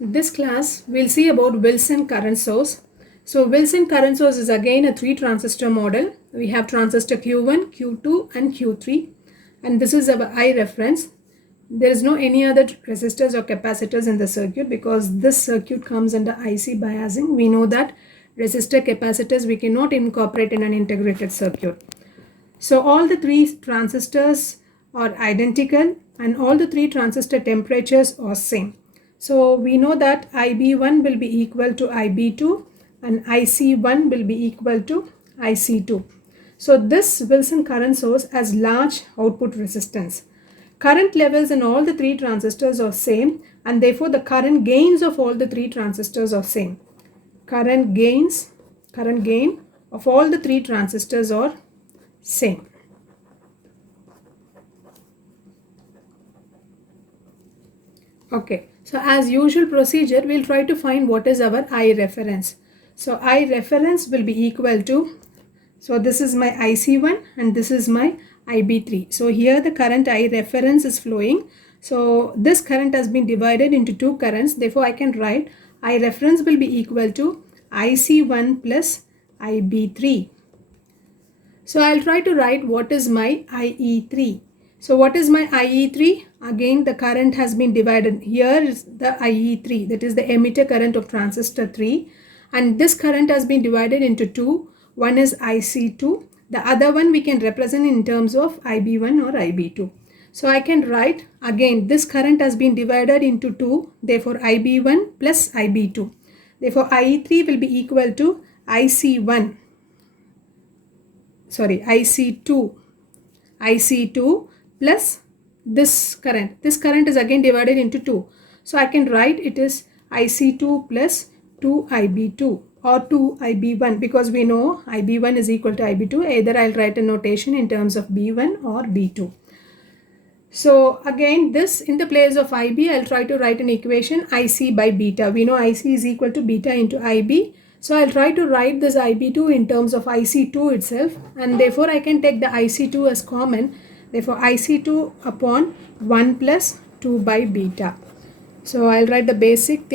This class we'll see about Wilson current source. So Wilson current source is again a 3 transistor model. We have transistor Q1, Q2 and Q3, and this is our I reference. There is no any other resistors or capacitors in the circuit because this circuit comes under IC biasing. We know that resistor capacitors we cannot incorporate in an integrated circuit. So all the 3 transistors are identical and all the 3 transistor temperatures are same. So we know that IB1 will be equal to IB2 and IC1 will be equal to IC2. So this Wilson current source has large output resistance. Current levels in all the 3 transistors are same and therefore the current gains of all the 3 transistors are same. Current gain of all the 3 transistors are same. Okay, so as usual procedure, we'll try to find what is our I reference. So I reference will be equal to, so this is my IC1 and this is my IB3. So here the current I reference is flowing. So this current has been divided into 2 currents. Therefore, I can write I reference will be equal to IC1 plus IB3. So I'll try to write what is my IE3. So what is my IE3? Again, the current has been divided. Here is the IE3, that is the emitter current of transistor 3. And this current has been divided into 2. One is IC2. The other one we can represent in terms of IB1 or IB2. So I can write again this current has been divided into 2. Therefore IB1 plus IB2. Therefore IE3 will be equal to IC2 plus this current. This current is again divided into 2. So I can write it is IC2 plus 2IB2 or 2IB1 because we know IB1 is equal to IB2. Either I'll write a notation in terms of B1 or B2. So again this in the place of IB I'll try to write an equation IC by beta. We know IC is equal to beta into IB. So I'll try to write this IB2 in terms of IC2 itself and therefore I can take the IC2 as common. Therefore IC2 upon 1 plus 2 by beta. So I'll write the basic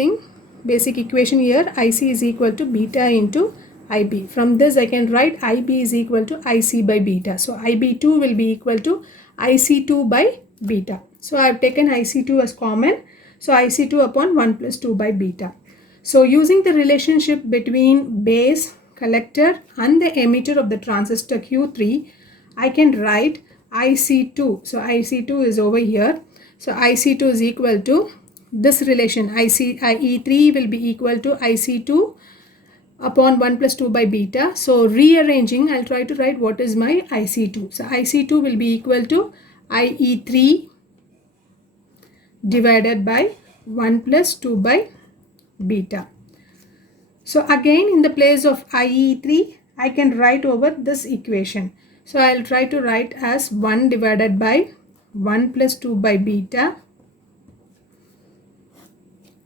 equation here. IC is equal to beta into IB. From this I can write IB is equal to IC by beta. So IB2 will be equal to IC2 by beta. So I have taken IC2 as common. So IC2 upon 1 plus 2 by beta. So using the relationship between base, collector and the emitter of the transistor Q3, I can write IC2. So IC2 is over here. So IC2 is equal to this relation. IE3 will be equal to IC2 upon 1 plus 2 by beta. So rearranging, I'll try to write what is my IC2. So IC2 will be equal to IE3 divided by 1 plus 2 by beta. So again in the place of IE3, I can write over this equation. So I'll try to write as 1 divided by 1 plus 2 by beta.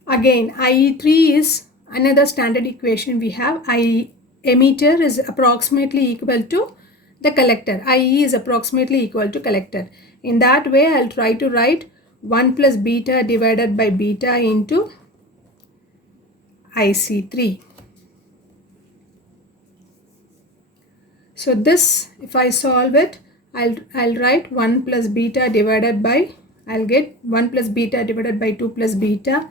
Again IE3 is another standard equation we have. Emitter is approximately equal to the collector. IE is approximately equal to collector. In that way I'll try to write 1 plus beta divided by beta into IC3. So this if I solve it I'll write 1 plus beta divided by I'll get 1 plus beta divided by 2 plus beta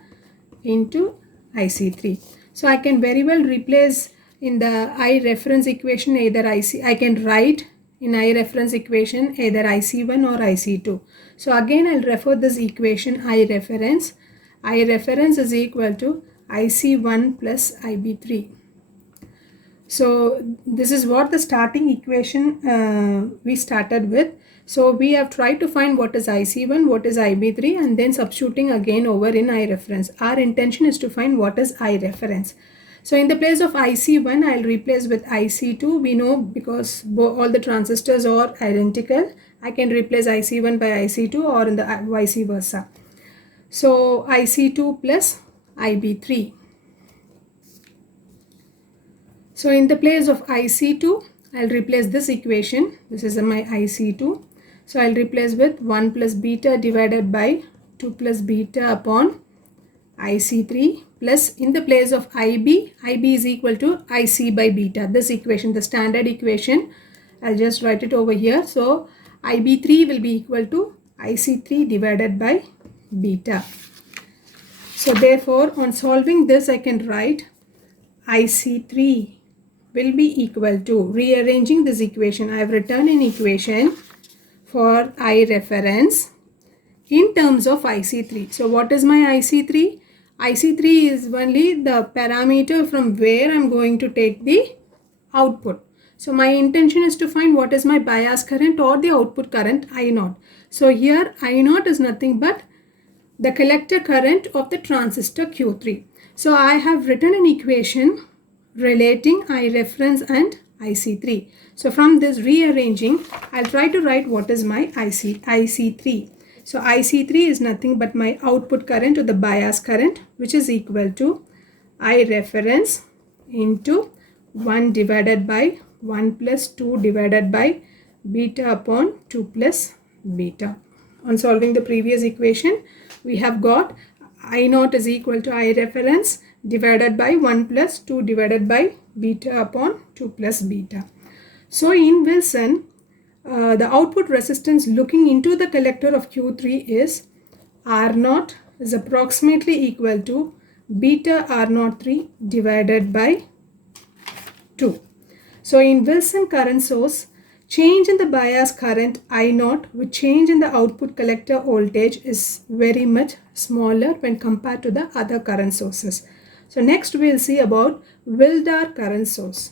into IC3. So I can very well replace in the I reference equation either I can write in I reference equation either IC1 or IC2. So again I'll refer this equation I reference. I reference is equal to IC1 plus IB3. So this is what the starting equation we started with. So we have tried to find what is IC1, what is IB3 and then substituting again over in I reference. Our intention is to find what is I reference. So in the place of IC1 I'll replace with IC2. We know because all the transistors are identical. I can replace IC1 by IC2 or in the vice versa. So IC2 plus IB3. So in the place of IC2, I'll replace this equation. This is my IC2. So I'll replace with 1 plus beta divided by 2 plus beta upon IC3 plus in the place of IB is equal to IC by beta. This equation, the standard equation, I'll just write it over here. So IB3 will be equal to IC3 divided by beta. So therefore on solving this I can write IC3 will be equal to, rearranging this equation, I have written an equation for I reference in terms of IC3. So what is my IC3? IC3 is only the parameter from where I'm going to take the output. So my intention is to find what is my bias current or the output current I0. So here I0 is nothing but the collector current of the transistor Q3. So I have written an equation relating I reference and IC3. So from this rearranging, I'll try to write what is my IC3. So IC3 is nothing but my output current or the bias current, which is equal to I reference into 1 divided by 1 plus 2 divided by beta upon 2 plus beta. On solving the previous equation, we have got I0 is equal to I reference divided by 1 plus 2 divided by beta upon 2 plus beta. So in Wilson, the output resistance looking into the collector of Q3 is R0 is approximately equal to beta R03 divided by 2. So in Wilson current source, change in the bias current I0 with change in the output collector voltage is very much smaller when compared to the other current sources. So next we'll see about Wildar current source.